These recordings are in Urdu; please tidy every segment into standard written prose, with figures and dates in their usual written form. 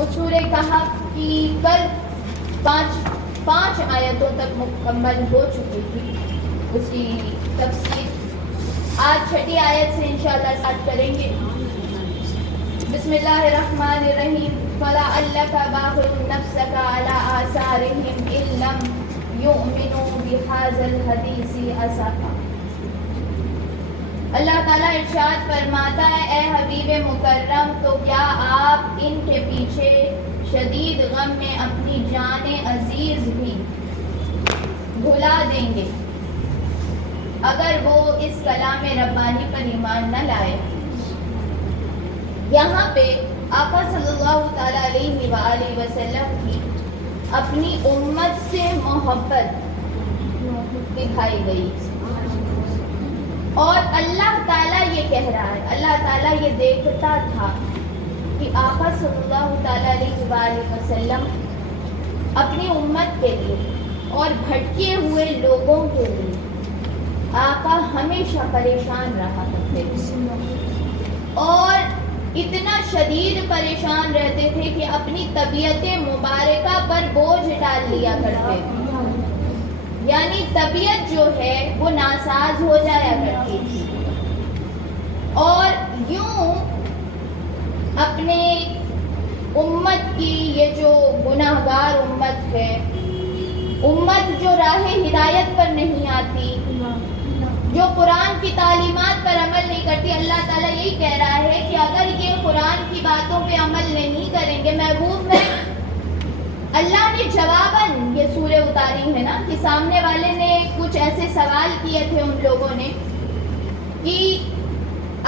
وہ سورہ کہف کی کل پانچ آیتوں تک مکمل ہو چکی تھی، اس کی تفسیر آج چھٹی آیت سے انشاءاللہ اسٹارٹ کریں گے۔ بسم اللہ الرحمن الرحیم۔ فَلَعَلَّكَ بَاخِعٌ نَفْسَكَ عَلَىٰ آثَارِهِمْ إِن لَّمْ يُؤْمِنُوا بِهَٰذَا الْحَدِيثِ أَسَفًا۔ اللہ تعالیٰ ارشاد فرماتا ہے، اے حبیب مکرم، تو کیا آپ ان کے پیچھے شدید غم میں اپنی جان عزیز بھی بھلا دیں گے اگر وہ اس کلام ربانی پر ایمان نہ لائے؟ یہاں پہ آقا صلی اللہ تعالیٰ علیہ وآلہ وسلم کی اپنی امت سے محبت دکھائی گئی، اور اللہ تعالیٰ یہ کہہ رہا ہے، اللہ تعالیٰ یہ دیکھتا تھا کہ آقا صلی اللہ تعالیٰ علیہ وآلہ وسلم اپنی امت کے لیے اور بھٹکے ہوئے لوگوں کے لیے آقا ہمیشہ پریشان رہا کرتے تھے، اور اتنا شدید پریشان رہتے تھے کہ اپنی طبیعت مبارکہ پر بوجھ ڈال لیا کرتے تھے، یعنی طبیعت جو ہے وہ ناساز ہو جایا کرتی تھی، اور یوں اپنے امت کی، یہ جو گناہگار امت ہے، امت جو راہ ہدایت پر نہیں آتی، جو قرآن کی تعلیمات پر عمل نہیں کرتی، اللہ تعالیٰ یہی کہہ رہا ہے کہ اگر یہ قرآن کی باتوں پہ عمل نہیں کریں گے، محبوب میں اللہ نے جواباً یہ سورہ اتاری ہے نا، کہ سامنے والے نے کچھ ایسے سوال کیے تھے ان لوگوں نے کہ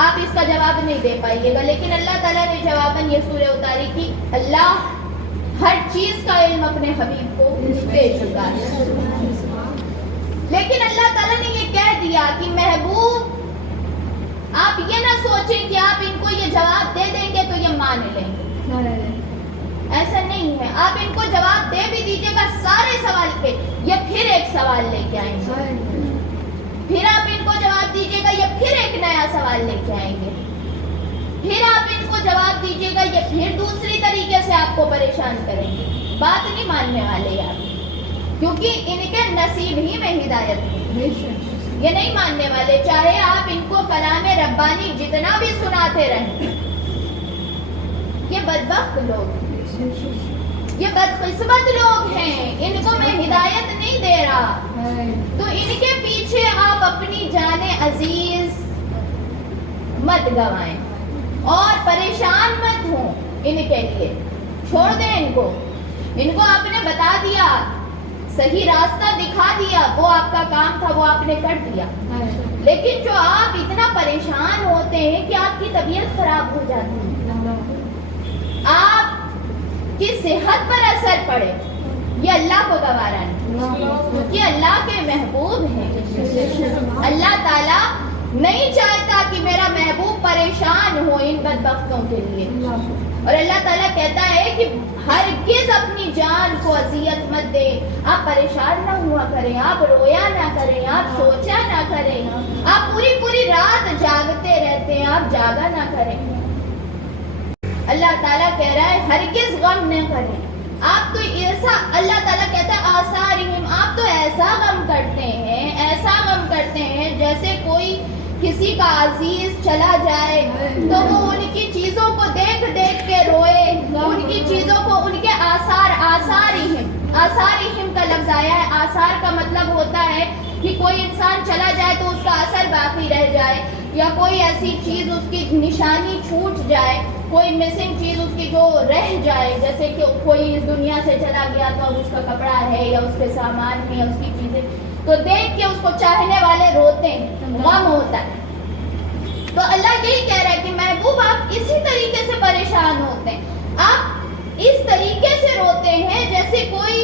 آپ اس کا جواب نہیں دے پائیے گا، لیکن اللہ تعالیٰ نے جواباً یہ سورہ اتاری کہ اللہ ہر چیز کا علم اپنے حبیب کو دے چکا ہے، لیکن اللہ تعالیٰ نے یہ کہہ دیا کہ محبوب آپ یہ نہ سوچیں کہ آپ ان کو یہ جواب دے دیں گے تو یہ مان لیں گے، ایسا نہیں ہے، آپ ان کو جواب دے بھی دیجیے گا سارے سوال پہ، یہ پھر ایک سوال لے کے آئیں گے، پھر آپ ان کو جواب دیجیے گا، یہ پھر ایک نیا سوال لے کے آئیں گے، پھر آپ ان کو جواب دیجیے گا، یہ پھر دوسری طریقے سے آپ کو پریشان کریں گے، بات نہیں ماننے والے یار، کیونکہ ان کے نصیب ہی میں ہدایت ہے، یہ نہیں ماننے والے، چاہے آپ ان کو کلام ربانی جتنا بھی سناتے رہیں۔ یہ بدبخت لوگ، یہ بدقسمت لوگ ہیں، ان کو میں ہدایت نہیں دے رہا، تو ان کے پیچھے آپ اپنی جان عزیز مت گوائیں اور پریشان مت ہوں ان کے لیے، چھوڑ دیں ان کو آپ نے بتا دیا، صحیح راستہ دکھا دیا، وہ آپ کا کام تھا، وہ آپ نے کر دیا، لیکن جو آپ اتنا پریشان ہوتے ہیں کہ آپ کی طبیعت خراب ہو جاتی ہے، آپ کی صحت پر اثر پڑے، یہ اللہ کو گوارا نہیں، کیونکہ اللہ کے محبوب ہیں، اللہ تعالیٰ نہیں چاہتا کہ میرا محبوب پریشان ہو ان بدبختوں کے لیے، اور اللہ تعالیٰ کہتا ہے کہ ہرگز اپنی جان کو اذیت مت دے، آپ پریشان نہ ہوا کریں، آپ رویا نہ کریں، آپ سوچا نہ کریں، آپ پوری رات جاگتے رہتے ہیں، آپ جاگا نہ کریں، اللہ تعالیٰ کہہ رہا ہے ہرگز غم نہ کریں، آپ تو ایسا، اللہ تعالیٰ کہتا ہے آثارہم، آپ تو ایسا غم کرتے ہیں جیسے کوئی کسی کا عزیز چلا جائے تو وہ ان کی چیزوں کو دیکھ کے روئے، ان کی چیزوں کو، ان کے آثارہم کا لفظ آیا ہے، آثار کا مطلب ہوتا ہے کہ کوئی انسان چلا جائے تو اس کا اثر باقی رہ جائے، یا کوئی ایسی چیز اس کی نشانی چھوٹ جائے، کوئی مسنگ چیز اس کی جو رہ جائے، جیسے کہ کوئی اس دنیا سے چلا گیا تو اب اس کا کپڑا ہے یا اس کے سامان ہے یا اس کی چیزیں، تو دیکھ کے اس کو چاہنے والے روتے ہیں، غم ہوتا ہے، تو اللہ یہی کہہ رہا ہے کہ محبوب آپ اسی طریقے سے پریشان ہوتے ہیں، آپ اس طریقے سے روتے ہیں جیسے کوئی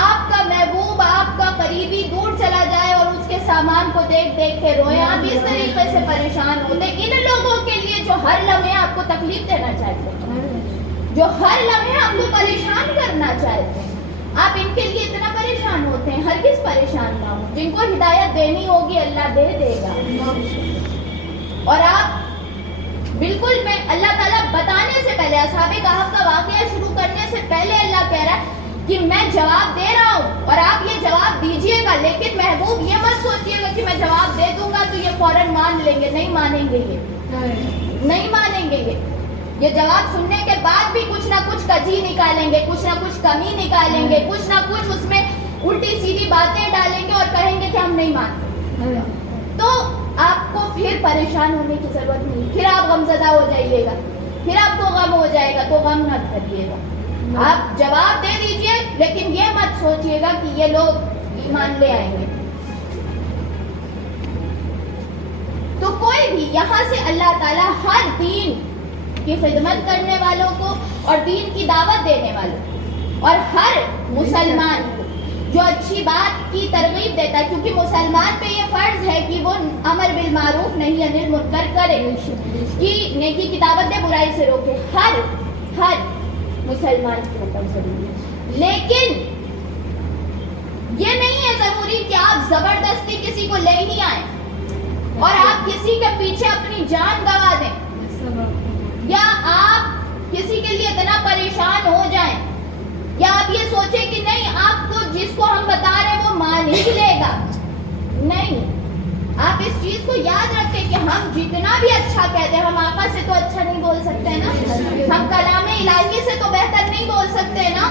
آپ کا محبوب، آپ کا قریبی دور چلا جائے اور اس کے سامان کو دیکھ کے روئے، آپ اس طریقے سے پریشان ہوتے ہیں ان لوگوں کے لیے جو ہر لمحے آپ کو تکلیف دینا چاہتے ہیں، جو ہر لمحے آپ کو پریشان کرنا چاہتے ہیں، آپ ان کے لیے اتنا پریشان ہوتے ہیں، ہرگز پریشان نہ ہوں، جن کو ہدایت دینی ہوگی اللہ دے گا، اور آپ بالکل، میں اللہ تعالیٰ بتانے سے سے پہلے اصحاب کہف کا واقعہ شروع کرنے سے پہلے اللہ کہہ رہا ہے کہ میں جواب دے رہا ہوں اور آپ یہ جواب دیجئے گا، لیکن محبوب یہ مت سوچئے گا کہ میں جواب دے دوں گا تو یہ فوراً مان لیں گے. نہیں مانیں گے، یہ نہیں مانیں گے. یہ جواب سننے کے بعد بھی کچھ نہ کچھ کجی نکالیں گے، کچھ نہ کچھ کمی نکالیں گے، کچھ نہ کچھ اس میں الٹی سیدھی باتیں ڈالیں گے اور کہیں گے کہ ہم نہیں مانتے. تو آپ کو پھر پریشان ہونے کی ضرورت نہیں، پھر آپ غمزدہ ہو جائیے گا، پھر آپ کو غم ہو جائے گا، تو غم نہ کریے گا. آپ جواب دے دیجئے، لیکن یہ مت سوچئے گا کہ یہ لوگ ایمان لے آئیں گے. تو کوئی بھی یہاں سے اللہ تعالیٰ ہر دین کی خدمت کرنے والوں کو اور دین کی دعوت دینے والوں اور ہر مسلمان کو جو اچھی بات کی ترغیب دیتا ہے، کیونکہ مسلمان پہ یہ فرض ہے کہ وہ امر بالمعروف نہی عن المنکر کرے، کہ نیکی کی دعوت دے، برائی سے روکے. ہر مسلمان کے اوپر ضروری ہے. لیکن یہ نہیں ہے ضروری کہ آپ زبردستی کسی کو لے ہی آئیں اور آپ کسی کے پیچھے اپنی جان گنوا دیں، یا آپ کسی کے لیے اتنا پریشان ہو جائیں، یا آپ یہ سوچیں کہ نہیں آپ کو جس کو ہم بتا رہے ہیں وہ مان ہی لے گا. نہیں، آپ اس چیز کو یاد رکھیں کہ ہم جتنا بھی اچھا کہتے ہیں، ہم آقا سے تو اچھا نہیں بول سکتے نا، ہم کلام الہی سے تو بہتر نہیں بول سکتے نا.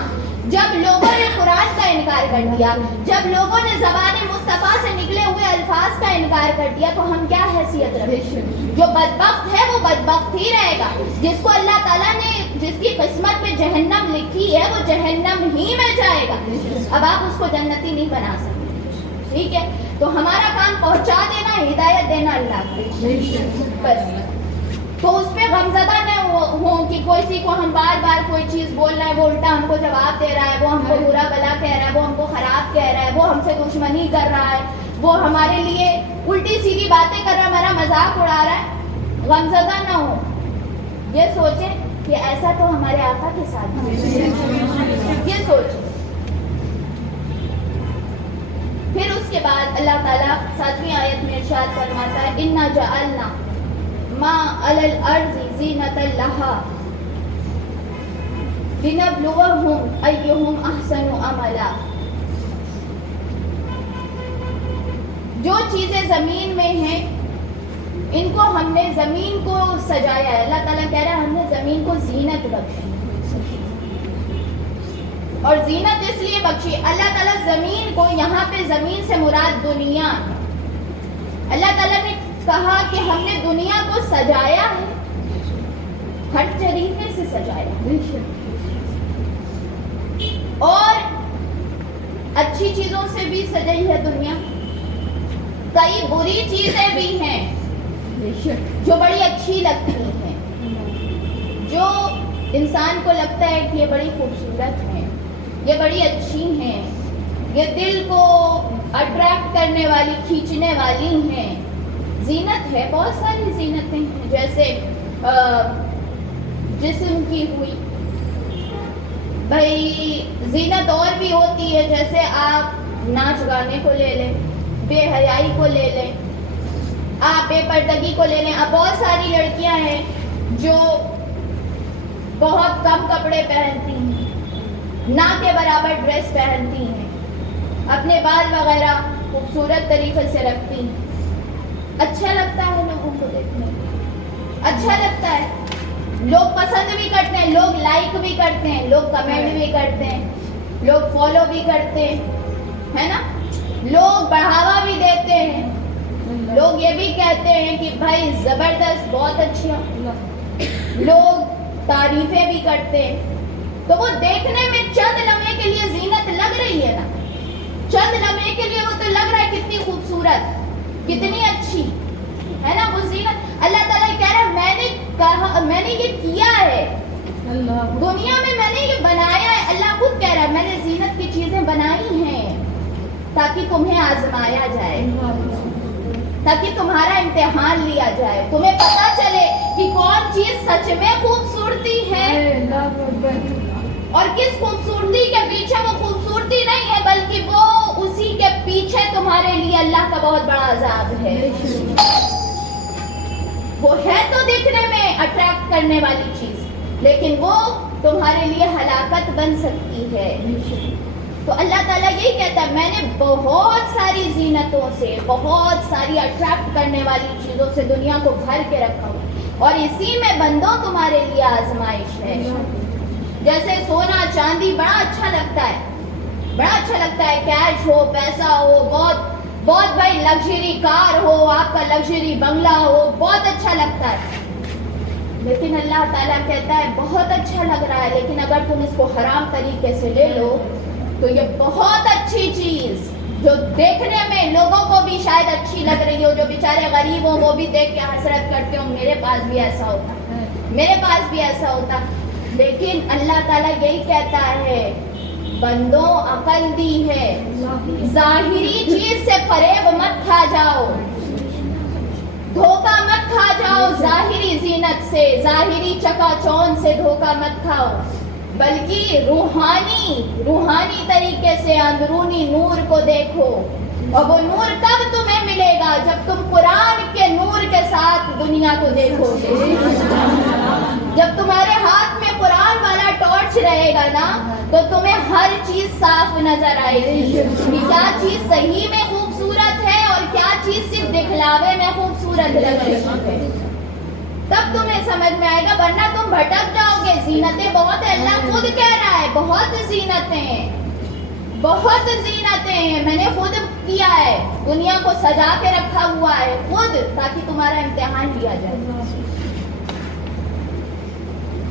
جب لوگوں نے قرآن کا انکار کر دیا، جب لوگوں نے زبان مصطفیٰ سے نکلے ہوئے الفاظ کا انکار کر دیا، تو ہم کیا حیثیت رکھیں؟ جو بدبخت ہے وہ بدبخت ہی رہے گا. جس کو اللہ تعالیٰ نے جس کی قسمت میں جہنم لکھی ہے وہ جہنم ہی میں جائے گا. اب آپ اس کو جنتی نہیں بنا سکتے. ٹھیک ہے، تو ہمارا کام پہنچا دینا، ہدایت دینا اللہ کا بس. تو اس پہ غمزدہ نہ ہوں کہ کسی کو ہم بار بار کوئی چیز بول رہے ہیں، وہ الٹا ہم کو جواب دے رہا ہے، وہ ہم کو برا بلا کہہ رہا ہے، وہ ہم کو خراب کہہ رہا ہے، وہ ہم سے دشمنی کر رہا ہے، وہ ہمارے لیے الٹی سیدھی باتیں کر رہا ہے، ہمارا مذاق اڑا رہا ہے. غمزدہ نہ ہو، یہ سوچیں کہ ایسا تو ہمارے آقا کے ساتھ ہے. یہ سوچیں. پھر اس کے بعد اللہ تعالیٰ 7ویں آیت میں ارشاد فرماتا ہے اِنَّا جَعَلْنَا مَا عَلَى الْأَرْضِ زِینَةً لَهَا لِنَبْلُوَهُمْ أَيُّهُمْ أَحْسَنُ عَمَلًا. جو چیزیں زمین میں ہیں ان کو ہم نے زمین کو سجایا ہے. اللہ تعالیٰ کہہ رہا ہے ہم نے زمین کو زینت بخشی، اور زینت اس لیے بخشی، اللہ تعالیٰ زمین کو، یہاں پہ زمین سے مراد دنیا ہے. اللہ تعالیٰ نے کہا کہ ہم نے دنیا کو سجایا ہے، ہر طریقے سے سجایا، اور اچھی چیزوں سے بھی سجائی ہے دنیا. کئی بری چیزیں بھی ہیں جو بڑی اچھی لگتی ہیں، جو انسان کو لگتا ہے کہ یہ بڑی خوبصورت ہیں، یہ بڑی اچھی ہیں، یہ دل کو اٹریکٹ کرنے والی، کھینچنے والی ہیں. زینت ہے، بہت ساری زینتیں ہیں، جیسے جسم کی ہوئی. بھائی زینت اور بھی ہوتی ہے، جیسے آپ ناچ گانے کو لے لیں، بے حیائی کو لے لیں، آپ بے پردگی کو لے لیں. اب بہت ساری لڑکیاں ہیں جو بہت کم کپڑے پہنتی ہیں، نہ کے برابر ڈریس پہنتی ہیں، اپنے بال وغیرہ خوبصورت طریقے سے رکھتی ہیں. اچھا لگتا ہے لوگوں کو دیکھنے، اچھا لگتا ہے، لوگ پسند بھی کرتے ہیں، لوگ لائک بھی کرتے ہیں، لوگ کمنٹ بھی کرتے ہیں، لوگ فالو بھی کرتے ہیں، ہے نا، لوگ بڑھاوا بھی دیتے ہیں، لوگ یہ بھی کہتے ہیں کہ بھائی زبردست، بہت اچھا، لوگ تعریفیں بھی کرتے ہیں. تو وہ دیکھنے میں چند لمحے کے لیے زینت لگ رہی ہے نا، چند لمحے کے لیے وہ تو لگ رہا ہے کتنی خوبصورت، کتنی اچھی ہے نا وہ زینت. اللہ تعالیٰ کہہ رہا ہے میں نے کہا، میں نے یہ کیا ہے دنیا میں، میں نے یہ بنایا ہے. اللہ خود کہہ رہا ہے میں نے زینت کی چیزیں بنائی ہیں تاکہ تمہیں آزمایا جائے، تاکہ تمہارا امتحان لیا جائے، تمہیں پتا چلے کہ کون چیز سچ میں خوبصورتی ہے اور کس خوبصورتی کے پیچھے وہ خوبصورتی نہیں ہے، بلکہ وہ اسی کے پیچھے تمہارے لیے اللہ کا بہت بڑا عذاب ہے. وہ ہے تو دیکھنے میں اٹریکٹ کرنے والی چیز، لیکن وہ تمہارے لیے ہلاکت بن سکتی ہے. تو اللہ تعالیٰ یہی کہتا ہے میں نے بہت ساری زینتوں سے، بہت ساری اٹریکٹ کرنے والی چیزوں سے دنیا کو بھر کے رکھا ہوں، اور اسی میں بندوں تمہارے لیے آزمائش ہے. جیسے سونا چاندی بڑا اچھا لگتا ہے، بڑا اچھا لگتا ہے، کیش ہو، پیسہ ہو، بہت بھائی لگژری کار ہو، آپ کا لگژری بنگلہ ہو، بہت اچھا لگتا ہے. لیکن اللہ تعالیٰ کہتا ہے بہت اچھا لگ رہا ہے، لیکن اگر تم اس کو حرام طریقے سے لے لو تو یہ بہت اچھی چیز جو دیکھنے میں لوگوں کو بھی شاید اچھی لگ رہی ہو، جو بیچارے غریب ہوں وہ بھی دیکھ کے حسرت کرتے ہوں میرے پاس بھی ایسا ہوتا، میرے پاس بھی ایسا ہوتا. لیکن اللہ تعالیٰ یہی کہتا ہے بندوں عقل دی ہے، ظاہری چیز سے فریب مت کھا جاؤ، دھوکہ مت کھا جاؤ، ظاہری زینت سے، ظاہری چکا چوند سے دھوکہ مت کھاؤ، بلکہ روحانی طریقے سے اندرونی نور کو دیکھو. اور وہ نور کب تمہیں ملے گا؟ جب تم قرآن کے نور کے ساتھ دنیا کو دیکھو گے. جب تمہارے ہاتھ میں قرآن والا ٹارچ رہے گا نا تو تمہیں ہر چیز صاف نظر آئے گی، کیا چیز صحیح میں خوبصورت ہے اور کیا چیز صرف دکھلاوے میں خوبصورت لگ رہی ہے. تب تمہیں سمجھ میں آئے گا، ورنہ تم بھٹک جاؤ گے. زینتیں بہت ہیں، اللہ خود کہہ رہا ہے بہت زینتیں ہیں، بہت زینتیں ہیں، میں نے خود کیا ہے، دنیا کو سجا کے رکھا ہوا ہے خود، تاکہ تمہارا امتحان لیا جائے.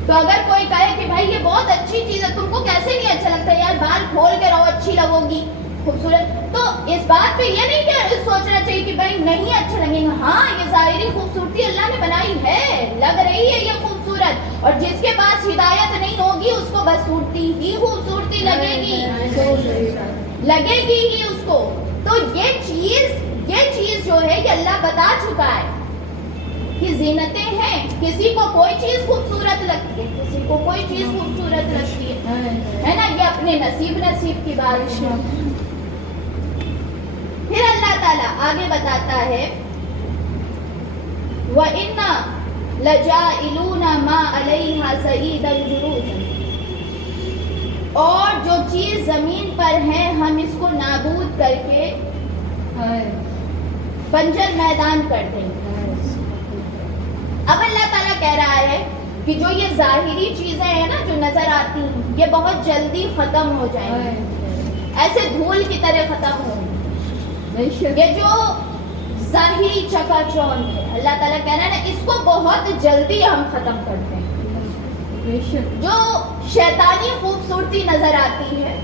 تو اگر کوئی کہے کہ بھائی یہ بہت اچھی چیز ہے، تم کو کیسے نہیں اچھا لگتا؟ یار بال کھول کے رہو، اچھی لگو گی، خوبصورت. تو اس بات پہ یہ نہیں کہ سوچنا چاہیے کہ بھائی نہیں اچھا لگے گا. ہاں یہ ظاہری خوبصورتی اللہ نے بنائی ہے، لگ رہی ہے یہ خوبصورت، اور جس کے پاس ہدایت نہیں ہوگی اس کو بس خوبصورتی لگے گی ہی اس کو. تو یہ چیز جو ہے یہ اللہ بتا چکا ہے کہ زینتیں ہیں. کسی کو کوئی چیز خوبصورت لگتی ہے، کسی کو کوئی چیز خوبصورت لگتی ہے نا، یہ اپنے نصیب کی بات ہے. پھر اللہ تعالیٰ آگے بتاتا ہے وَإِنَّا لَجَائِلُونَ مَا عَلَيْهَا سَعِيدًا جُرُوزًا، اور جو چیز زمین پر ہے ہم اس کو نابود کر کے بنجر میدان کر دیں گے. اب اللہ تعالیٰ کہہ رہا ہے کہ جو یہ ظاہری چیزیں ہیں نا جو نظر آتی ہیں یہ بہت جلدی ختم ہو جائیں گی، ایسے دھول کی طرح ختم ہوں گی. یہ جو ظاہری چکا چوند ہے اللہ تعالیٰ کہہ رہا ہے نا اس کو بہت جلدی ہم ختم کرتے ہیں. جو شیطانی خوبصورتی نظر آتی ہے،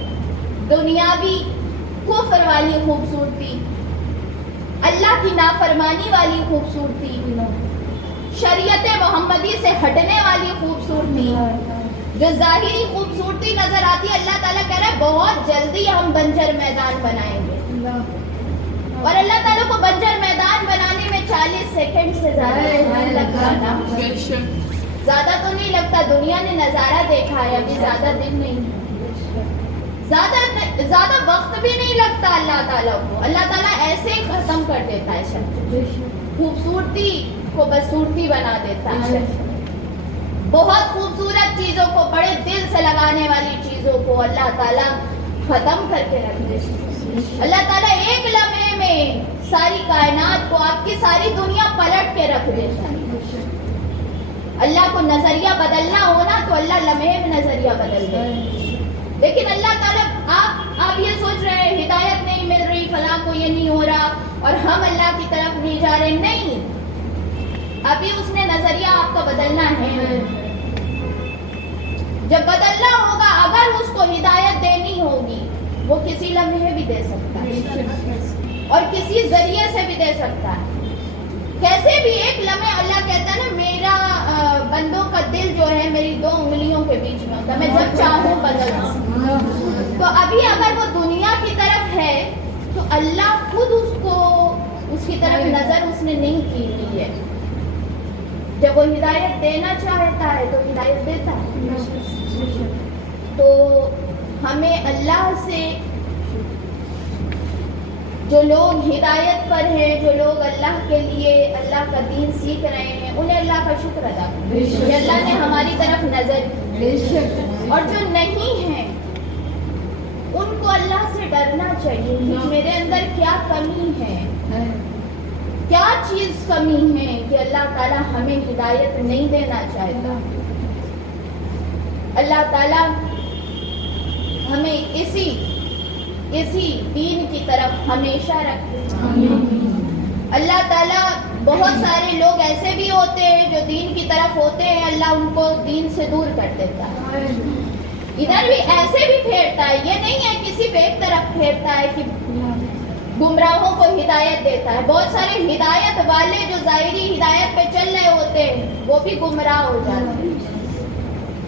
دنیاوی کفر والی خوبصورتی، اللہ کی نافرمانی والی خوبصورتی، شریعت محمدی سے ہٹنے والی خوبصورتی، جو ظاہری خوبصورتی نظر آتی ہے اللہ تعالیٰ کہہ رہا ہے بہت جلدی ہم بنجر میدان بنائیں گے. اور اللہ تعالیٰ کو بنجر میدان بنانے میں 40 سیکنڈ سے زیادہ تو نہیں لگتا. دنیا نے نظارہ دیکھا ہے، ابھی زیادہ دن نہیں، زیادہ وقت بھی نہیں لگتا اللہ تعالیٰ کو. اللہ تعالیٰ ایسے ہی ختم کر دیتا ہے سب خوبصورتی کو بدصورتی بنا دیتا ہے. بہت خوبصورت چیزوں کو، بڑے دل سے لگانے والی چیزوں کو اللہ تعالیٰ ختم کر کے رکھ دیتا ہے. اللہ تعالیٰ ایک لمحے میں ساری کائنات کو، آپ کی ساری دنیا پلٹ کے رکھ دیتا ہے. اللہ کو نظریہ بدلنا ہونا تو اللہ لمحے میں نظریہ بدل دے. لیکن اللہ تعالیٰ آپ یہ سوچ رہے ہیں ہدایت نہیں مل رہی، فلاں کو یہ نہیں ہو رہا اور ہم اللہ کی طرف نہیں جا رہے. نہیں، ابھی اس نے نظریہ آپ کا بدلنا ہے. جب بدلنا ہوگا، اگر اس کو ہدایت دینی ہوگی وہ کسی لمحے بھی دے سکتا ہے اور کسی ذریعے سے بھی دے سکتا ہے. کیسے بھی ایک لمحے اللہ کہتا ہے نا میرا بندوں کا دل جو ہے میری 2 انگلیوں کے بیچ میں ہوتا ہے، میں جب چاہوں بدل سکتا. تو ابھی اگر وہ دنیا کی طرف ہے تو اللہ خود اس کی طرف نظر اس نے نہیں کی ہوئی ہے. جب وہ ہدایت دینا چاہتا ہے تو ہدایت دیتا ہے. تو ہمیں اللہ سے جو لوگ ہدایت پر ہیں، جو لوگ اللہ کے لیے اللہ کا دین سیکھ رہے ہیں، انہیں اللہ کا شکر ادا کریں کہ اللہ نے ہماری طرف نظر کی۔ اور جو نہیں ہیں ان کو اللہ سے ڈرنا چاہیے کہ میرے اندر کیا کمی ہے، کیا چیز کمی ہے کہ اللہ تعالیٰ ہمیں ہدایت نہیں دینا چاہتا۔ اللہ تعالیٰ ہمیں اسی دین کی طرف ہمیشہ رکھے۔ اللہ تعالیٰ بہت سارے لوگ ایسے بھی ہوتے ہیں جو دین کی طرف ہوتے ہیں، اللہ ان کو دین سے دور کر دیتا ہے۔ ادھر بھی ایسے بھی پھیرتا ہے، یہ نہیں ہے کہ صرف ایک طرف پھیرتا ہے کہ گمراہوں کو ہدایت دیتا ہے۔ بہت سارے ہدایت والے جو ظاہری ہدایت پہ چل رہے ہوتے ہیں وہ بھی گمراہ ہو جاتے ہیں۔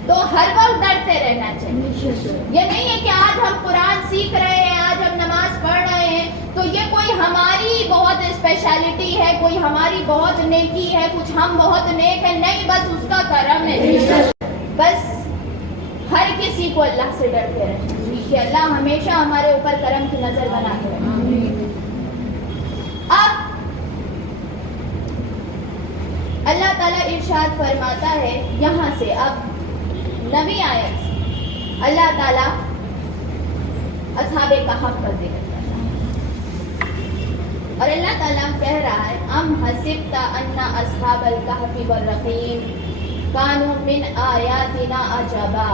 تو ہر وقت ڈرتے رہنا چاہیے۔ یہ نہیں ہے کہ آج ہم قرآن سیکھ رہے ہیں، آج ہم نماز پڑھ رہے ہیں تو یہ کوئی ہماری بہت اسپیشلٹی ہے، کوئی ہماری بہت نیکی ہے، کچھ ہم بہت نیک ہیں، نہیں، بس اس کا کرم ہے۔ بس ہر کسی کو اللہ سے ڈرتے رہنا چاہیے کہ اللہ ہمیشہ ہمارے اوپر کرم کی نظر بنا کے رکھے۔ اب اللہ تعالیٰ ارشاد فرماتا ہے یہاں سے، اب نبی آیت سے اللہ تعالیٰ اصحاب کہف کا ذکر کرتا ہے اور اللہ تعالیٰ کہہ رہا ہے ام حسبت ان اصحاب الکہف والرقیم کانوا من آیاتنا عجبا۔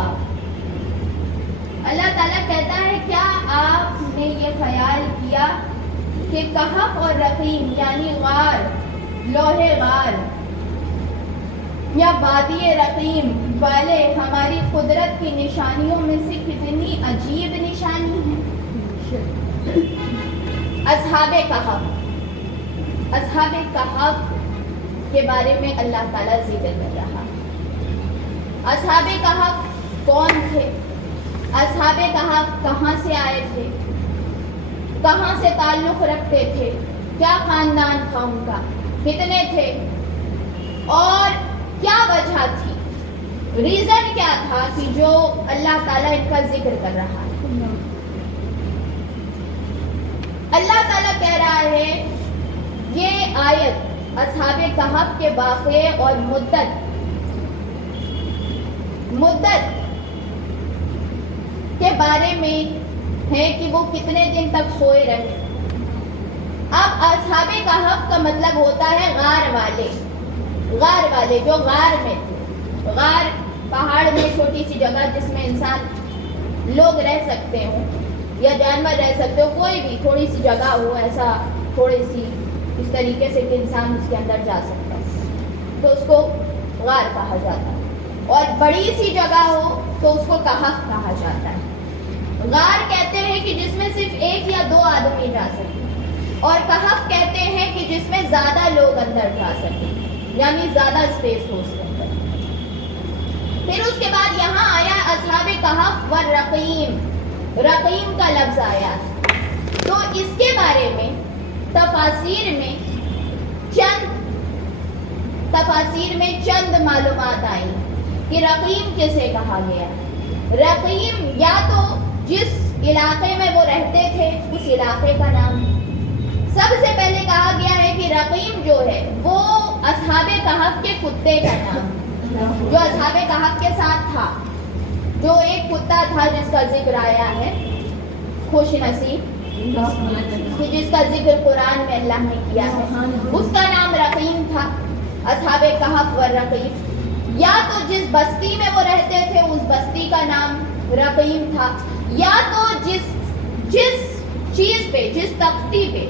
اللہ تعالیٰ کہتا ہے کیا آپ نے یہ خیال کیا کہ کہف اور رقیم یعنی غار، لوح غار یا وادی رقیم والے ہماری قدرت کی نشانیوں میں سے کتنی عجیب نشانی ہے۔ اصحاب کہف کے بارے میں اللہ تعالیٰ ذکر کر رہا۔ اصحاب کہف کون تھے؟ اصحاب کہف کہاں سے آئے تھے؟ کہاں سے تعلق رکھتے تھے؟ کیا خاندان تھا ان کا؟ کتنے تھے؟ اور کیا وجہ تھی؟ ریزن کیا تھا کہ جو اللہ تعالیٰ ان کا ذکر کر رہا ہے؟ اللہ تعالیٰ کہہ رہا ہے یہ آیت اصحاب کہف کے واقعے اور مدت کے بارے میں ہے کہ وہ کتنے دن تک سوئے رہے۔ اب اصحاب کہف کا مطلب ہوتا ہے غار والے جو غار میں تھے۔ غار پہاڑ میں چھوٹی سی جگہ جس میں انسان لوگ رہ سکتے ہوں یا جانور رہ سکتے ہو، کوئی بھی تھوڑی سی جگہ ہو، ایسا تھوڑی سی اس طریقے سے کہ انسان اس کے اندر جا سکتا ہے تو اس کو غار کہا جاتا ہے، اور بڑی سی جگہ ہو تو اس کو کہف کہا جاتا ہے۔ غار کہتے ہیں کہ جس میں صرف ایک یا دو آدمی جا سکتے، اور کہف کہتے ہیں کہ جس میں زیادہ لوگ اندر جا سکیں، یعنی زیادہ اسپیس ہو اس کے اندر۔ پھر اس کے بعد یہاں آیا اصحاب کہف والرقیم، رقیم کا لفظ آیا، تو اس کے بارے میں تفاسیر میں چند معلومات آئی کہ رقیم کسے کہا گیا۔ رقیم یا تو جس علاقے میں وہ رہتے تھے اس علاقے کا نام، سب سے پہلے کہا گیا ہے کہ رقیم جو ہے وہ اصحاب کہف کے کتے کا نام، جو اصحاب کہف کے ساتھ تھا، جو ایک کتا تھا جس کا ذکر آیا ہے، خوش نصیب، کہ جس کا ذکر قرآن میں اللہ نے کیا ہے، اس کا نام رقیم تھا۔ اصحاب کہف والرقیم، یا تو جس بستی میں وہ رہتے تھے اس بستی کا نام رقیم تھا، یا تو جس چیز پہ، جس تختی پہ،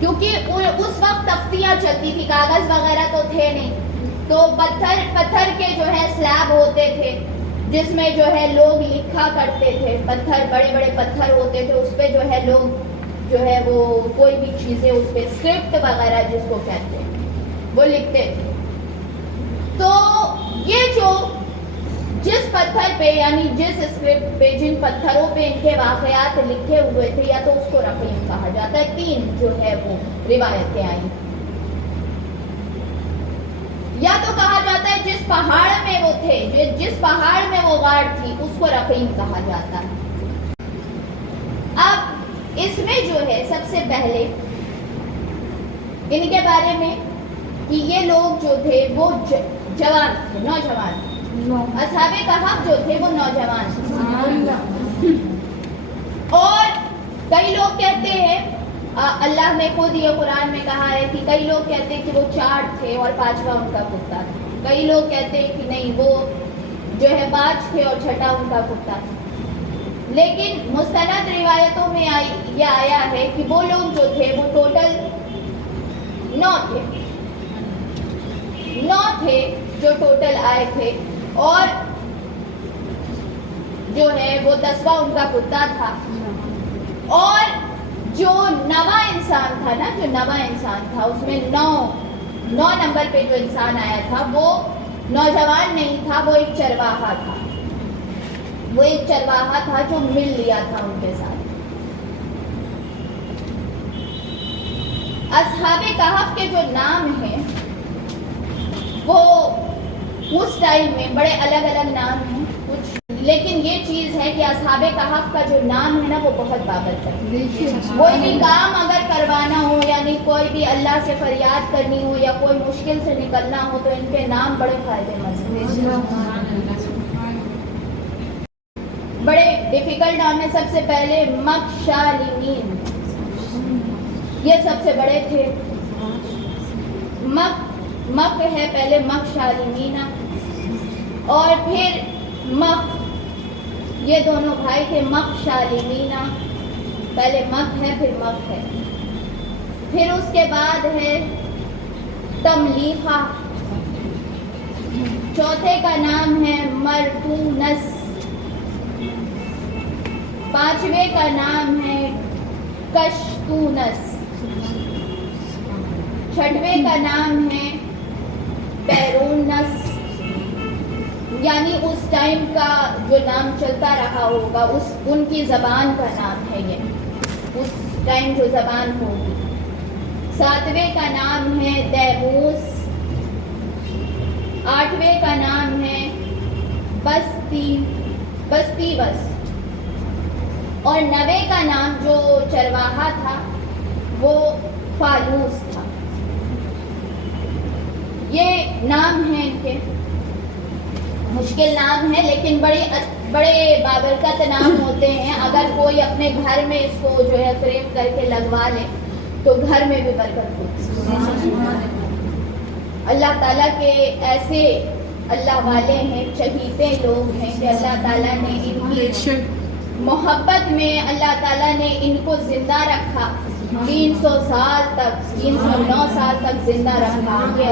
کیونکہ اس وقت تختیاں چلتی تھی، کاغذ وغیرہ تو تھے نہیں، تو پتھر کے جو ہے سلیب ہوتے تھے جس میں جو ہے لوگ لکھا کرتے تھے، پتھر، بڑے بڑے پتھر ہوتے تھے، اس پہ جو ہے لوگ جو ہے وہ کوئی بھی چیزیں اس پہ اسکرپٹ وغیرہ جس کو کہتے ہیں وہ لکھتے تھے۔ تو یہ جو جس پتھر پہ یعنی جس اسکرپٹ پہ، جن پتھروں پہ ان کے واقعات لکھے ہوئے تھے، یا تو اس کو رقیم کہا جاتا ہے۔ تین جو ہے وہ روایتیں آئیں، یا تو کہا جاتا ہے جس پہاڑ میں وہ تھے، جس پہاڑ میں وہ غار تھی اس کو رقیم کہا جاتا ہے۔ اب اس میں جو ہے سب سے پہلے ان کے بارے میں کہ یہ لوگ جو تھے وہ جوان تھے، نوجوان، اصحاب کہف جو تھے وہ نوجوان تھے. اور کئی لوگ کہتے ہیں، اللہ نے خود یہ قرآن میں کہا ہے کہ کئی لوگ کہتے ہیں کہ وہ 4 تھے اور 5واں ان کا کتا تھا. کئی لوگ کہتے ہیں کہ نہیں، وہ جو ہے 5 تھے اور 6واں ان کا کتا تھا. لیکن مستند روایتوں میں یہ آیا ہے کہ وہ لوگ جو تھے وہ ٹوٹل 9 تھے جو ٹوٹل آئے تھے. اور جو ہے وہ 10واں ان کا کتا تھا. اور جو 9واں انسان تھا نا، جو 9واں انسان تھا اس میں 9 نمبر پہ جو انسان آیا تھا وہ نوجوان نہیں تھا، وہ ایک چرواہا تھا. وہ ایک چرواہا تھا جو مل لیا تھا ان کے ساتھ. اصحاب کہف کے جو نام ہیں وہ اس ٹائم میں بڑے الگ الگ نام ہیں کچھ، لیکن یہ چیز ہے کہ اصحاب کہف کا جو نام ہے نا وہ بہت بابرکت ہے. کوئی بھی کام اگر کروانا ہو، یعنی کوئی بھی اللہ سے فریاد کرنی ہو یا کوئی مشکل سے نکلنا ہو تو ان کے نام بڑے فائدے مند ہیں. بڑے ڈیفیکلٹ نام ہے. سب سے پہلے مکشالمین، یہ سب سے بڑے تھے. مک ہے پہلے، مکشالمین، اور پھر مک، یہ دونوں بھائی تھے. مکشالمین، پہلے مک ہے پھر مک ہے. پھر اس کے بعد ہے تملیحہ، چوتھے کا نام ہے مرتونس، 5ویں کا نام ہے کشتونس، 6ویں کا نام ہے پیرونس. یعنی اس ٹائم کا جو نام چلتا رہا ہوگا ان کی زبان کا نام ہے یہ، اس ٹائم جو زبان ہوگی. 7ویں کا نام ہے دیموس، 8ویں کا نام ہے بستی بس، اور 9ویں کا نام جو چرواہا تھا وہ فالوس تھا. یہ نام ہیں ان کے، مشکل نام ہے لیکن بڑے بابرکت نام ہوتے ہیں. اگر کوئی اپنے گھر میں اس کو جو ہے فریم کر کے لگوا لے تو گھر میں بھی برکت ہوتی ہے. اللہ تعالیٰ کے ایسے اللہ والے ہیں، چہیتے لوگ ہیں کہ اللہ تعالیٰ نے ان کی محبت میں اللہ تعالیٰ نے ان کو زندہ رکھا. 300 سال تک، 309 سال تک زندہ رکھا. کہ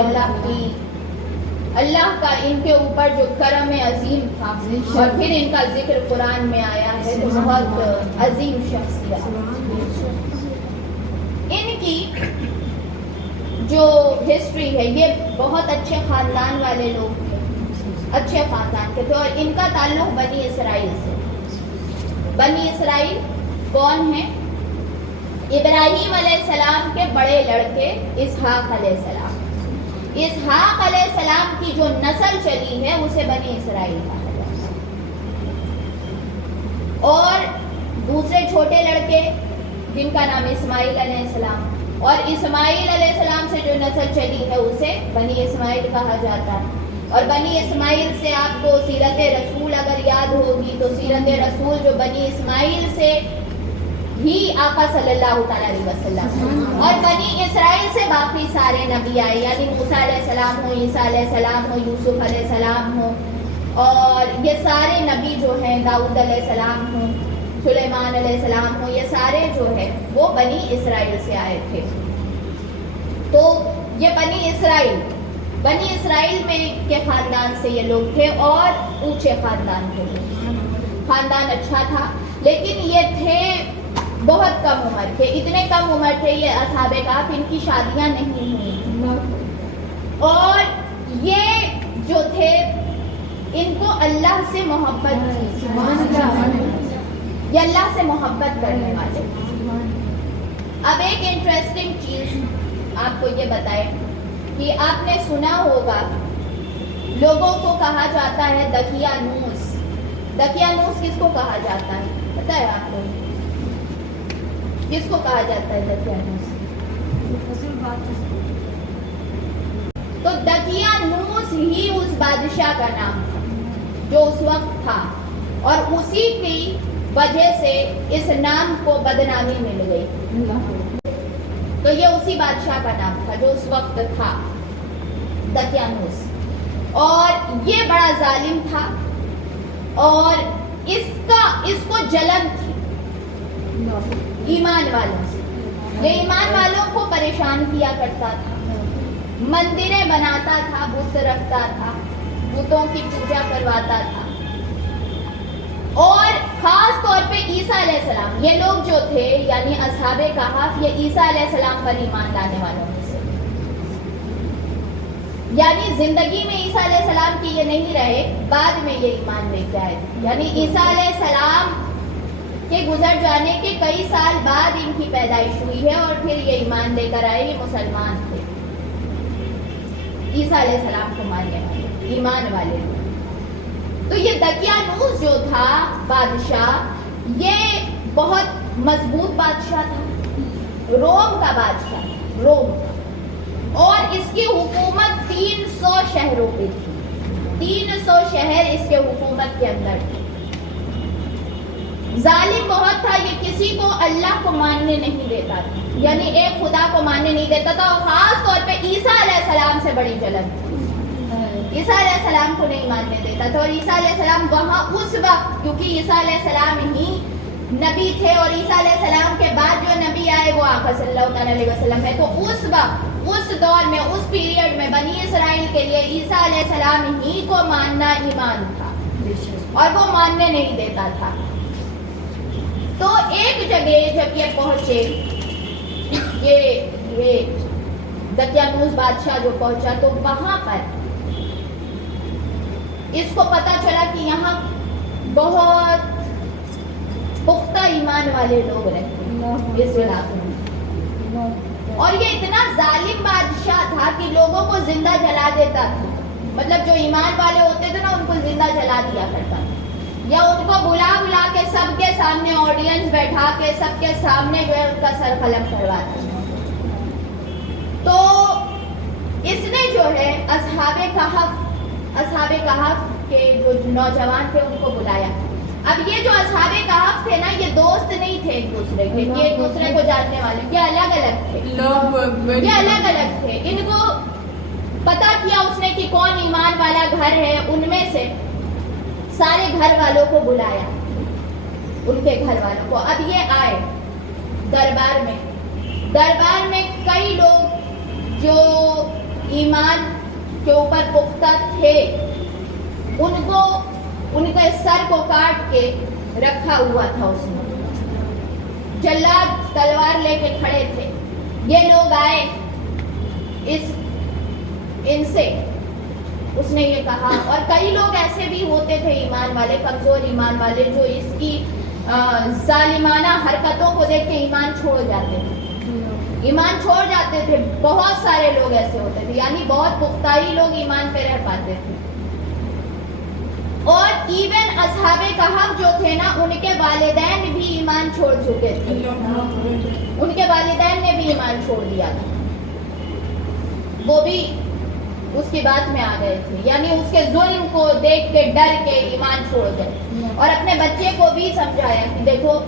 اللہ کا ان کے اوپر جو کرم عظیم تھا. اور پھر ان کا ذکر قرآن میں آیا ہے تو بہت عظیم شخصیت. ان کی جو ہسٹری ہے، یہ بہت اچھے خاندان والے لوگ تھے، اچھے خاندان کے تھے. اور ان کا تعلق بنی اسرائیل سے. بنی اسرائیل کون ہیں؟ ابراہیم علیہ السلام کے بڑے لڑکے اسحاق علیہ السلام. اسحاق علیہ السلام کی جو نسل چلی ہے اسے بنی اسرائیل کہا جاتا ہے. اور دوسرے چھوٹے لڑکے جن کا نام اسماعیل علیہ السلام، اور اسماعیل علیہ السلام سے جو نسل چلی ہے اسے بنی اسماعیل کہا جاتا ہے. اور بنی اسماعیل سے آپ کو سیرت رسول اگر یاد ہوگی تو سیرت رسول جو بنی اسماعیل سے ہی آقا صلی اللہ تعالیٰ علیہ وسلم، اور بنی اسرائیل سے باقی سارے نبی آئے. یعنی موسیٰ علیہ السلام ہو، عیسیٰ علیہ السلام ہو، یوسف علیہ السلام ہو، اور یہ سارے نبی جو ہیں، داؤد علیہ السلام ہو، سلیمان علیہ السلام ہو، یہ سارے جو ہے وہ بنی اسرائیل سے آئے تھے. تو یہ بنی اسرائیل میں کے خاندان سے یہ لوگ تھے، اور اونچے خاندان کے لوگ. خاندان اچھا تھا، لیکن یہ تھے بہت کم عمر تھے. اتنے کم عمر تھے یہ اصحاب کہف، ان کی شادیاں نہیں ہوئی. اور یہ جو تھے ان کو اللہ سے محبت تھی، یہ اللہ سے محبت کرنے والے. اب ایک انٹرسٹنگ چیز آپ کو یہ بتائیں کہ آپ نے سنا ہوگا لوگوں کو کہا جاتا ہے دقیانوس. دقیانوس کس کو کہا جاتا ہے پتہ ہے آپ کو؟ کس کو کہا جاتا ہے دقیانوس؟ تو دقیانوس ہی اس بادشاہ کا نام تھا جو اس وقت تھا، اور اسی کی وجہ سے اس نام کو بدنامی مل گئی۔ تو یہ اسی بادشاہ کا نام تھا جو اس وقت تھا، دقیانوس، اور یہ بڑا ظالم تھا، اور اس کو جلن تھی ایمان والوں سے۔ یہ ایمان والوں کو پریشان کیا کرتا تھا، مندریں بناتا تھا، بت رکھتا تھا، بتوں کی پوجا کرواتا تھا، اور خاص طور پہ عیسیٰ علیہ السلام، یہ لوگ جو تھے یعنی اصحاب کہف، یہ عیسیٰ علیہ السلام پر ایمان لانے والوں میں سے، یعنی زندگی میں عیسیٰ علیہ السلام کی یہ نہیں رہے، بعد میں یہ ایمان لے کے آئے، یعنی عیسیٰ علیہ السلام کے گزر جانے کے کئی سال بعد ان کی پیدائش ہوئی ہے، اور پھر یہ ایمان لے کر آئے، یہ مسلمان تھے، عیسیٰ علیہ السلام کو ماننے والے، ایمان والے لوگ۔ تو یہ دقیانوس جو تھا بادشاہ، یہ بہت مضبوط بادشاہ تھا، روم کا بادشاہ، روم کا، اور اس کی حکومت 300 شہروں پہ تھی، 300 شہر اس کے حکومت کے اندر تھے۔ ظالم بہت تھا، یہ کسی کو اللہ کو ماننے نہیں دیتا تھا، یعنی ایک خدا کو ماننے نہیں دیتا تھا، اور خاص طور پہ عیسیٰ علیہ السلام سے بڑی جلن تھی، عیسیٰ علیہ السلام کو نہیں ماننے دیتا تھا، اور عیسیٰ علیہ السلام وہاں اس وقت، کیونکہ عیسیٰ علیہ السلام ہی نبی تھے، اور عیسیٰ علیہ السلام کے بعد جو نبی آئے وہ آقا صلی اللہ علیہ وسلم ہے، تو اس وقت، اس دور میں، اس پیریڈ میں بنی اسرائیل کے لیے عیسیٰ علیہ السلام ہی کو ماننا ایمان تھا، اور وہ ماننے نہیں دیتا تھا۔ تو ایک جگہ جب یہ پہنچے، یہ دقیانوس بادشاہ جو پہنچا، تو وہاں پر اس کو پتا چلا کہ یہاں بہت پختہ ایمان والے لوگ رہتے ہیں اس علاقے میں، اور یہ اتنا ظالم بادشاہ تھا کہ لوگوں کو زندہ جلا دیتا تھا، مطلب جو ایمان والے ہوتے تھے نا ان کو زندہ جلا دیا کرتا تھا، یا ان کو بلا کے سب کے سامنے آڈینس بیٹھا کے سب کے سامنے جو ہے ان کا سر قلم کرواتا تھا۔ تو اس نے جو ہے اصحاب کہف کے جو نوجوان تھے ان کو بلایا۔ اب یہ جو اصحاب کہف تھے نا، یہ دوست نہیں تھے ایک دوسرے کے، یہ ایک دوسرے کو جاننے والے، یہ الگ الگ تھے، یہ الگ الگ تھے۔ ان کو پتا کیا اس نے کہ کون ایمان والا گھر ہے، ان میں سے سارے گھر والوں کو بلایا، ان کے گھر والوں کو۔ اب یہ آئے دربار میں کئی لوگ جو ایمان کے اوپر پختہ تھے، ان کے سر کو کاٹ کے رکھا ہوا تھا، اس نے جلاد تلوار لے کے کھڑے تھے۔ یہ لوگ آئے، ان سے اس نے یہ کہا، اور کئی لوگ ایسے بھی ہوتے تھے ایمان والے، کمزور ایمان والے، جو اس کی ظالمانہ حرکتوں کو دیکھ کے ایمان چھوڑ جاتے تھے، بہت سارے لوگ ایسے ہوتے تھے، یعنی بہت پختائی لوگ ایمان پہ رہ پاتے تھے۔ اور ایون اصحاب کہف جو تھے نا، ان کے والدین بھی ایمان چھوڑ چکے تھے، ان کے والدین نے بھی ایمان چھوڑ دیا تھا، وہ بھی اس کی بات میں آ گئے تھے، یعنی اس کے ظلم کو دیکھ کے ڈر کے ایمان چھوڑ گئے، اور اپنے بچے کو بھی سمجھایا کہ دیکھو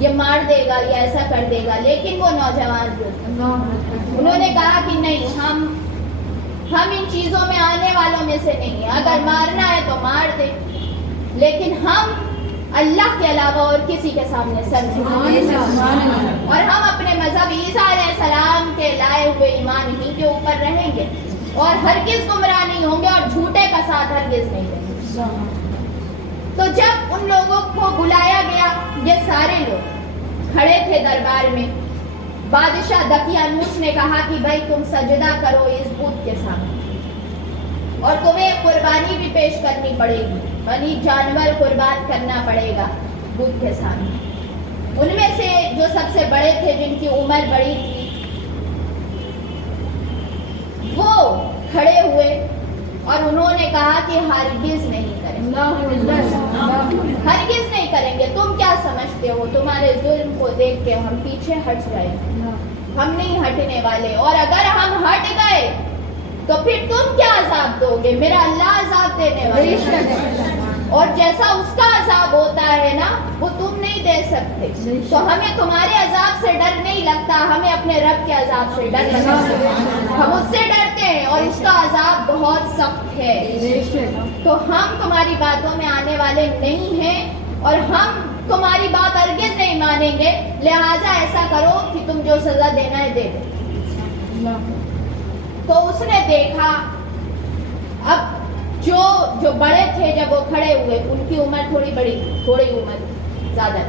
یہ مار دے گا یا ایسا کر دے گا، لیکن وہ نوجوان جو تھے انہوں نے کہا کہ نہیں، ہم ان چیزوں میں آنے والوں میں سے نہیں ہیں، اگر مارنا ہے تو مار دے، لیکن ہم اللہ کے علاوہ اور کسی کے سامنے سر نہیں، اور ہم اپنے مذہب عیسیٰ علیہ السلام کے لائے ہوئے ایمان ہی کے اوپر رہیں گے، اور ہرگز گمراہ نہیں ہوں گے، اور جھوٹے کا ساتھ ہرگز نہیں دیں گے۔ تو جب ان لوگوں کو بلایا گیا، یہ سارے لوگ کھڑے تھے دربار میں، بادشاہ دقیانوس نے کہا کہ بھائی تم سجدہ کرو اس بت کے سامنے، اور تمہیں قربانی بھی پیش کرنی پڑے گی، یعنی جانور قربان کرنا پڑے گا بت کے سامنے۔ ان میں سے جو سب سے بڑے تھے، جن کی عمر بڑی تھی، وہ کھڑے ہوئے اور انہوں نے کہا کہ ہرگز نہیں کریں گے، ہرگز نہیں کریں گے۔ تم کیا سمجھ سمجھتے ہو تمہارے ظلم کو دیکھ کے ہم پیچھے ہٹ گئے, ہم نہیں ہٹنے والے, اور اگر ہم ہٹ گئے تو پھر تم کیا عذاب دو گے؟ میرا اللہ عذاب دینے والا ہے, اور جیسا اس کا عذاب ہوتا ہے نا وہ تم نہیں دے سکتے. تو ہمیں تمہارے عذاب سے ڈر نہیں لگتا, ہمیں اپنے رب کے عذاب سے ڈر لگتا ہے. ہم اس سے ڈرتے ہیں اور اس کا عذاب بہت سخت ہے. تو ہم تمہاری باتوں میں آنے والے نہیں ہیں اور ہم تمہاری بات ہرگز نہیں مانیں گے, لہٰذا ایسا کرو کہ تم جو سزا دینا ہے دے دو. تو اس نے دیکھا اب جو بڑے تھے جب وہ کھڑے ہوئے ان کی عمر تھوڑی عمر زیادہ,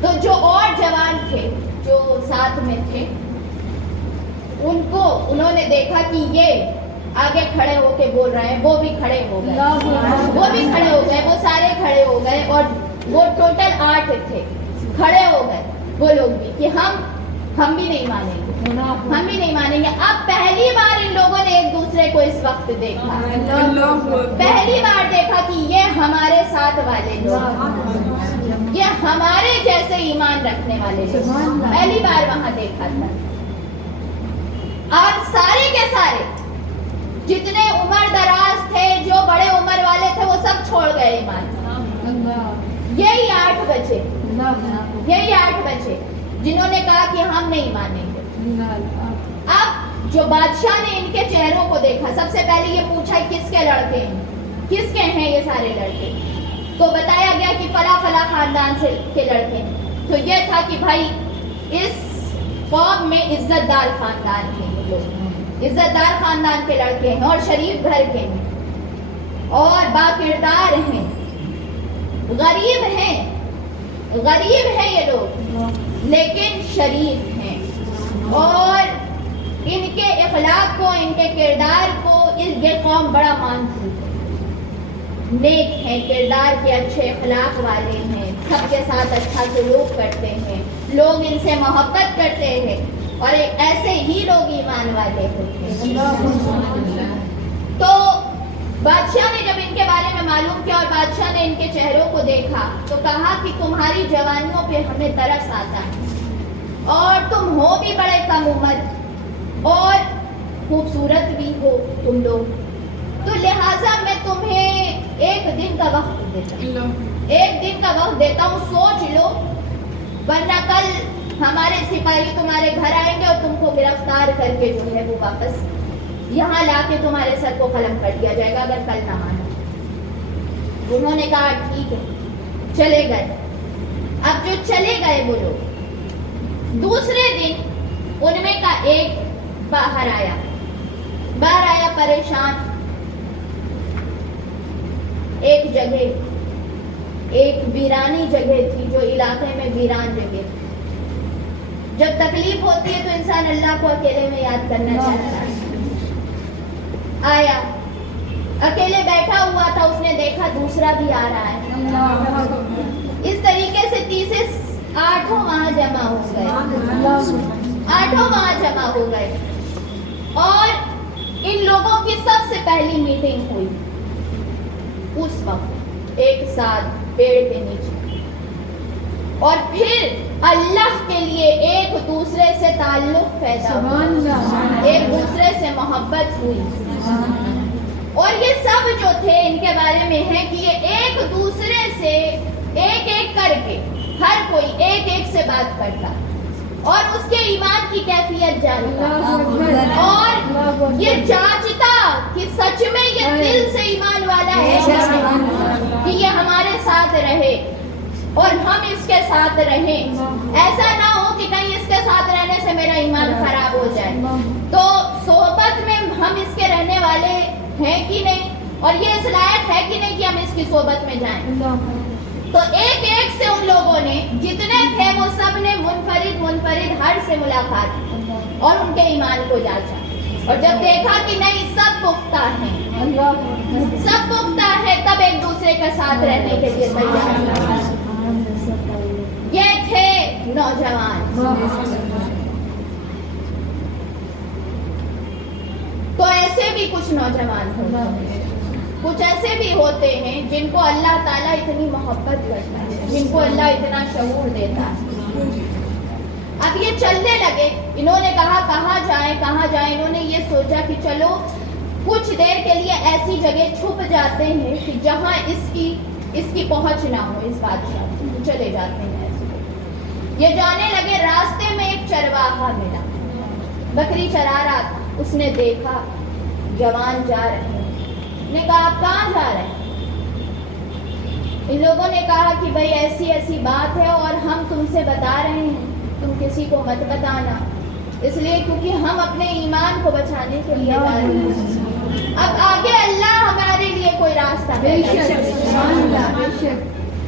تو جو اور جوان تھے جو ساتھ میں تھے انہوں نے دیکھا کہ یہ آگے کھڑے ہو کے بول رہے ہیں, وہ بھی کھڑے ہو گئے, وہ سارے کھڑے ہو گئے, اور وہ ٹوٹل 8 تھے, کھڑے ہو گئے وہ لوگ بھی کہ ہم بھی نہیں مانیں گے. اب پہلی بار ان لوگوں نے ایک دوسرے کو اس وقت دیکھا, پہلی بار دیکھا کہ یہ ہمارے ساتھ والے لوگ, یہ ہمارے جیسے ایمان رکھنے والے لوگ, پہلی بار وہاں دیکھا تھا. اور سارے کے سارے جتنے عمر دراز تھے, جو بڑے عمر والے تھے, وہ سب چھوڑ گئے ایمان. یہی 8 بچے جنہوں نے کہا کہ ہم نہیں مانیں گے. اب جو بادشاہ نے ان کے چہروں کو دیکھا, سب سے پہلے یہ پوچھا کس کے لڑکے ہیں, کس کے ہیں یہ سارے لڑکے, تو بتایا گیا کہ فلاں خاندان سے کے لڑکے ہیں. تو یہ تھا کہ بھائی اس قوم میں عزت دار خاندان ہیں, یہ لوگ عزت دار خاندان کے لڑکے ہیں اور شریف گھر کے ہیں اور باکردار ہیں, غریب ہیں یہ لوگ لیکن شریف ہیں, اور ان کے اخلاق کو, ان کے کردار کو یہ قوم بڑا مانتی ہے. نیک ہیں, کردار کے اچھے اخلاق والے ہیں, سب کے ساتھ اچھا سلوک کرتے ہیں, لوگ ان سے محبت کرتے ہیں, اور ایسے ہی لوگ ایمان والے ہوتے ہیں. تو بادشاہ نے جب ان کے بارے میں معلوم کیا اور بادشاہ نے ان کے چہروں کو دیکھا تو کہا کہ تمہاری جوانیوں پہ ہمیں ترس آتا ہے, اور تم ہو بھی بڑے کم عمر اور خوبصورت بھی ہو تم لوگ, تو لہٰذا میں تمہیں ایک دن کا وقت دیتا ہوں, سوچ لو, ورنہ کل ہمارے سپاہی تمہارے گھر آئیں گے اور تم کو گرفتار کر کے جو ہے وہ واپس یہاں لا کے تمہارے سر کو قلم کر دیا جائے گا اگر کل نہ مانا. انہوں نے کہا ٹھیک ہے, چلے گئے. اب جو چلے گئے وہ لوگ, دوسرے دن ان میں کا ایک باہر آیا پریشان. ایک جگہ, ایک ویرانی جگہ تھی, جو علاقے میں ویران جگہ تھی. جب تکلیف ہوتی ہے تو انسان اللہ کو اکیلے میں یاد کرنا چاہتا ہے. آیا, اکیلے بیٹھا ہوا تھا, اس نے دیکھا دوسرا بھی آ رہا ہے. اس طریقے سے 8 وہاں جمع ہو گئے, اور ان لوگوں کی سب سے پہلی میٹنگ ہوئی اس وقت ایک ساتھ پیڑ کے نیچے, اور پھر اللہ کے لیے ایک دوسرے سے تعلق پیدا ہوا, ایک دوسرے سے محبت ہوئی. اور یہ سب جو تھے ان کے بارے میں ہے کہ یہ ایک دوسرے سے ایک کر کے ہر کوئی ایک سے بات کرتا اور اس کے ایمان کی کیفیت جانتا اور یہ جانچتا کہ سچ میں یہ دل سے ایمان والا ہے کہ یہ ہمارے ساتھ رہے اور ہم اس کے ساتھ رہیں. ایسا نہ ہو کہ کہیں اس کے ساتھ رہنے سے میرا ایمان خراب ہو جائے. تو صحبت میں ہم اس کے رہنے والے ہیں کہ نہیں, اور یہ اس لائق ہے کہ نہیں کہ ہم اس کی صحبت میں جائیں. تو ایک سے ان لوگوں نے جتنے تھے وہ سب نے منفرد ہر سے ملاقات کی اور ان کے ایمان کو جانچا, اور جب دیکھا کہ نہیں سب پختہ ہے تب ایک دوسرے کے ساتھ رہنے کے لیے تیار. یہ تھے نوجوان. تو ایسے بھی کچھ نوجوان ہوتے ہیں کچھ ایسے بھی ہوتے ہیں جن کو اللہ تعالیٰ اتنی محبت کرتا ہے، جن کو اللہ اتنا شعور دیتا ہے۔ اب یہ چلنے لگے، انہوں نے کہا کہاں جائیں، انہوں نے یہ سوچا کہ چلو کچھ دیر کے لیے ایسی جگہ چھپ جاتے ہیں کہ جہاں اس کی پہنچ نہ ہو، اس بادشاہ کو چلے جاتے ہیں ایسے۔ یہ جانے لگے، راستے میں ایک چرواہا ملا، بکری چرا رہا تھا، اس نے دیکھا جوان جا رہے ہیں، نے کہا آپ کہاں جا رہے ہیں؟ ان لوگوں نے کہا کہ بھئی ایسی بات ہے اور ہم تم سے بتا رہے ہیں، تم کسی کو مت بتانا، اس لیے کیونکہ ہم اپنے ایمان کو بچانے کے لیے جا رہے ہیں۔ اب آگے اللہ ہمارے لیے کوئی راستہ ہے۔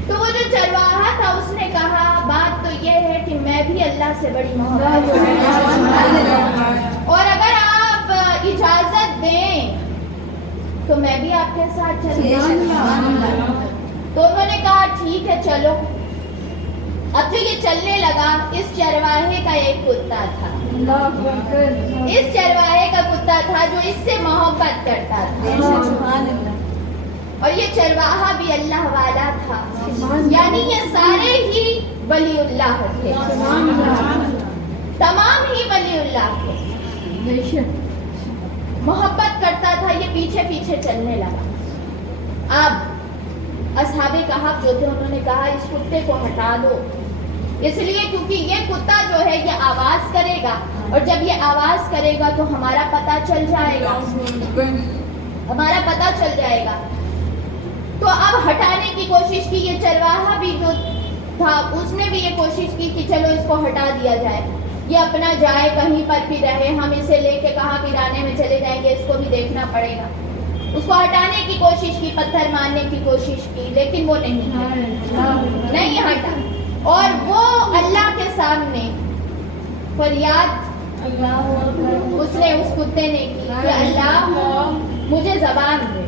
تو وہ جو چرواہا تھا اس نے کہا بات تو یہ ہے کہ میں بھی اللہ سے بڑی محبت اور اگر آپ اجازت دیں تو میں بھی آپ کے ساتھ چلوں گا۔ تو انہوں نے کہا ٹھیک ہے چلو۔ اب جو یہ چلنے لگا، اس چرواہے کا ایک کتا تھا، اس چرواہے کا کتا تھا جو اس سے محبت کرتا تھا، اور یہ چرواہا بھی اللہ والا تھا، یعنی یہ سارے ہی ولی اللہ تھے، تمام ہی ولی اللہ تھے، محبت کرتا تھا۔ یہ پیچھے پیچھے چلنے لگا۔ اب اصحاب کہف جو تھے انہوں نے کہا اس کتے کو ہٹا دو، اس لیے کیونکہ یہ کتا جو ہے یہ آواز کرے گا، اور جب یہ آواز کرے گا تو ہمارا پتہ چل جائے گا، تو اب ہٹانے کی کوشش کی۔ یہ چرواہا بھی جو تھا اس نے بھی یہ کوشش کی کہ چلو اس کو ہٹا دیا جائے، یہ اپنا جائے کہیں پر بھی رہے، ہم اسے لے کے کہاں پرانے میں چلے جائیں گے، اس کو بھی دیکھنا پڑے گا۔ اس کو ہٹانے کی کوشش کی، پتھر مارنے کی کوشش کی، لیکن وہ نہیں ہٹا، اور وہ اللہ کے سامنے فریاد اس نے اس کتے نے کی کہ اللہ مجھے زبان دے،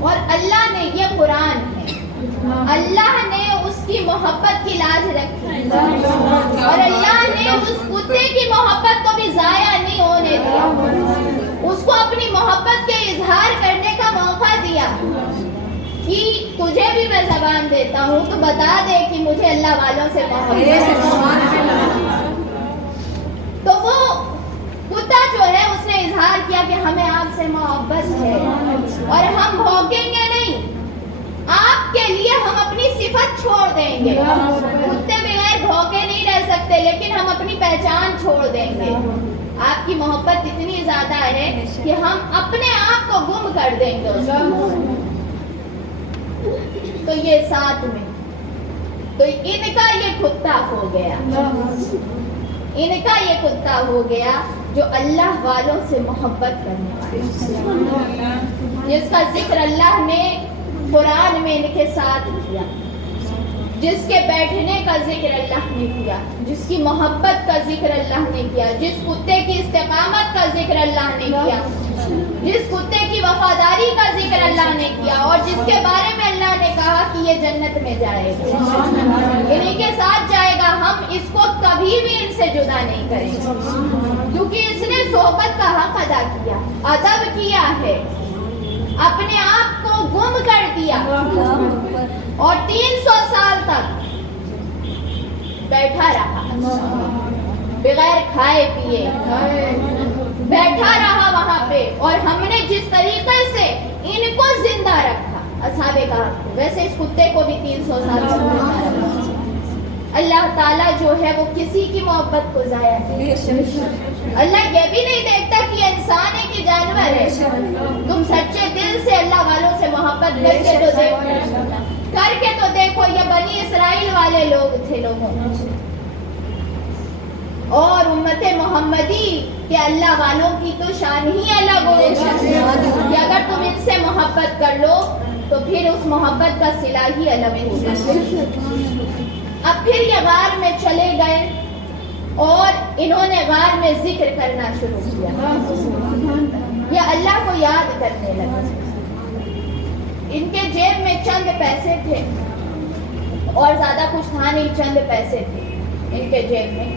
اور اللہ نے، یہ قرآن ہے، اللہ نے اس کی محبت کی لاج رکھی، اور اللہ نے اس کتے کی محبت کو بھی ضائع نہیں ہونے دیا، اس کو اپنی محبت کے اظہار کرنے کا موقع دیا کہ تجھے بھی میں زبان دیتا ہوں، تو بتا دے کہ مجھے اللہ والوں سے محبت ہے۔ تو وہ کتا جو ہے اس نے اظہار کیا کہ ہمیں آپ سے محبت ہے، اور ہم بھونکیں گے نہیں، آپ کے لیے ہم اپنی صفت چھوڑ دیں گے۔ کتے بغیر بھونکے نہیں رہ سکتے، لیکن ہم اپنی پہچان چھوڑ دیں گے۔ آپ کی محبت اتنی زیادہ ہے کہ ہم اپنے آپ کو گم کر دیں گے۔ تو یہ ساتھ میں تو ان کا یہ کتا ہو گیا، جو اللہ والوں سے محبت کرنے والا، جس کا ذکر اللہ نے قرآن میں ان کے ساتھ کیا، جس کے بیٹھنے کا ذکر اللہ نے کیا، جس کی محبت کا ذکر اللہ نے کیا، جس کتے کی استقامت کا ذکر اللہ نے کیا، جس کتے کی وفاداری کا ذکر اللہ نے کیا، اور جس کے بارے میں اللہ نے کہا کہ یہ جنت میں جائے گا، انہیں کے ساتھ جائے گا، ہم اس کو کبھی بھی ان سے جدا نہیں کریں گے، کیونکہ اس نے صحبت کا حق ادا کیا، ادب کیا ہے، اپنے آپ کو گم کر دیا، اور 300 سال تک بیٹھا رہا، بغیر کھائے پیے بیٹھا رہا وہاں پہ، اور ہم نے جس طریقے سے ان کو زندہ رکھا، اصحاب کہف، ویسے اس کتے کو بھی 300 سال زندہ رکھا۔ اللہ تعالیٰ جو ہے وہ کسی کی محبت کو ضائع نہیں، اللہ یہ بھی نہیں دیکھتا کہ یہ انسان ہے کہ جانور ہے۔ تم سچے دل سے اللہ والوں سے محبت کر کے تو دیکھو، یہ بنی اسرائیل والے لوگ تھے، لوگوں اور امت محمدی کہ اللہ والوں کی تو شان ہی الگ ہو، کہ اگر تم ان سے محبت کر لو تو پھر اس محبت کا صلہ ہی الگ ہوگا۔ اب پھر یہ غار میں چلے گئے، اور انہوں نے غار میں ذکر کرنا شروع کیا، یہ اللہ کو یاد کرنے لگے۔ ان کے جیب میں چند پیسے تھے، اور زیادہ کچھ تھا نہیں، چند پیسے تھے ان کے جیب میں۔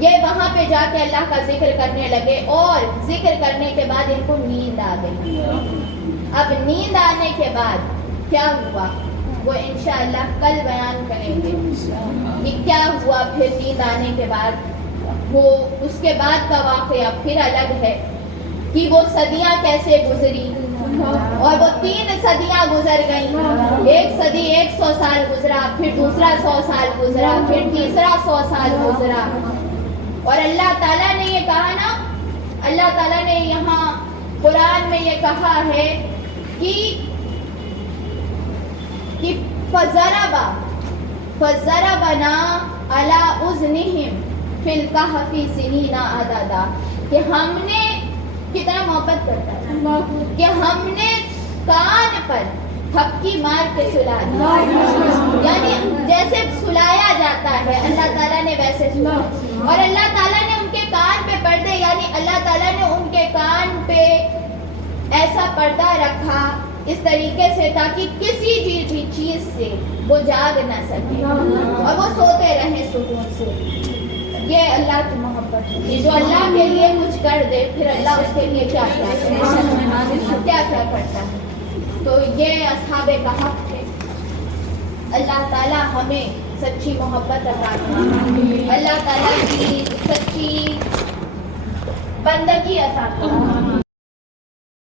یہ وہاں پہ جا کے اللہ کا ذکر کرنے لگے اور ذکر کرنے کے بعد ان کو نیند آ گئی. اب نیند آنے کے بعد کیا ہوا وہ انشاءاللہ کل بیان کریں گے کہ کیا ہوا پھر نیند آنے کے بعد. وہ اس کے بعد کا واقعہ پھر الگ ہے کہ وہ صدیاں کیسے گزری اور وہ 3 صدیاں گزر گئیں. ایک صدی 100 سال گزرا, پھر دوسرا 100 سال گزرا, پھر تیسرا 100 سال گزرا. اور اللہ تعالیٰ نے یہ کہا نا, اللہ تعالیٰ نے یہاں قرآن میں یہ کہا ہے کہ فَضَرَبَنَا عَلَىٰ أُذْنِهِمْ فِي الْكَهْفِ سِنِينَ عَدَدًا, کہ ہم نے کتنا محبت کرتا ہے کہ ہم نے کان پر تھپکی مار کے سلا دیا, یعنی جیسے سلایا جاتا ہے اللہ تعالیٰ نے ویسے سلایا. اور اللہ تعالیٰ نے ان کے کان پہ پردے, یعنی اللہ تعالیٰ نے ان کے کان پہ ایسا پردہ رکھا اس طریقے سے تاکہ کسی بھی چیز سے وہ جاگ نہ سکے اور وہ سوتے رہیں سکون سے. یہ اللہ کی محبت ہے کہ جو اللہ کے لیے کچھ کر دے پھر اللہ اس کے لیے کیا کیا کرتا ہے. تو یہ اصحاب کہف تھے. اللہ تعالیٰ ہمیں سچی محبت عطا کرے, اللہ تعالیٰ کی سچی بندگی عطا کرے.